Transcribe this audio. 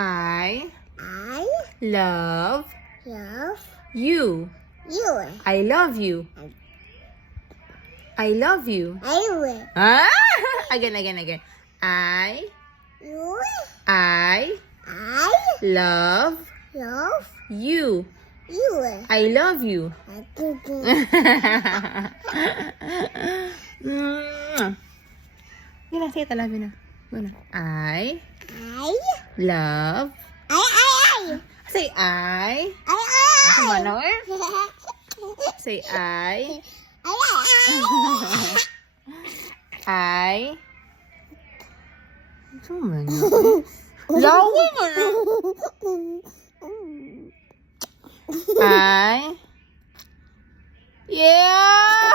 I I love love you. you. I love you. I love you. I will. Ah! Again. I You. I I love love you. you. I love you. I do. Yun na, say it, I love you na. Yun na. I I love. Say I. Ako ba na eh? Say I. I. Ito mo na. Lawa mo na. I. Yeah!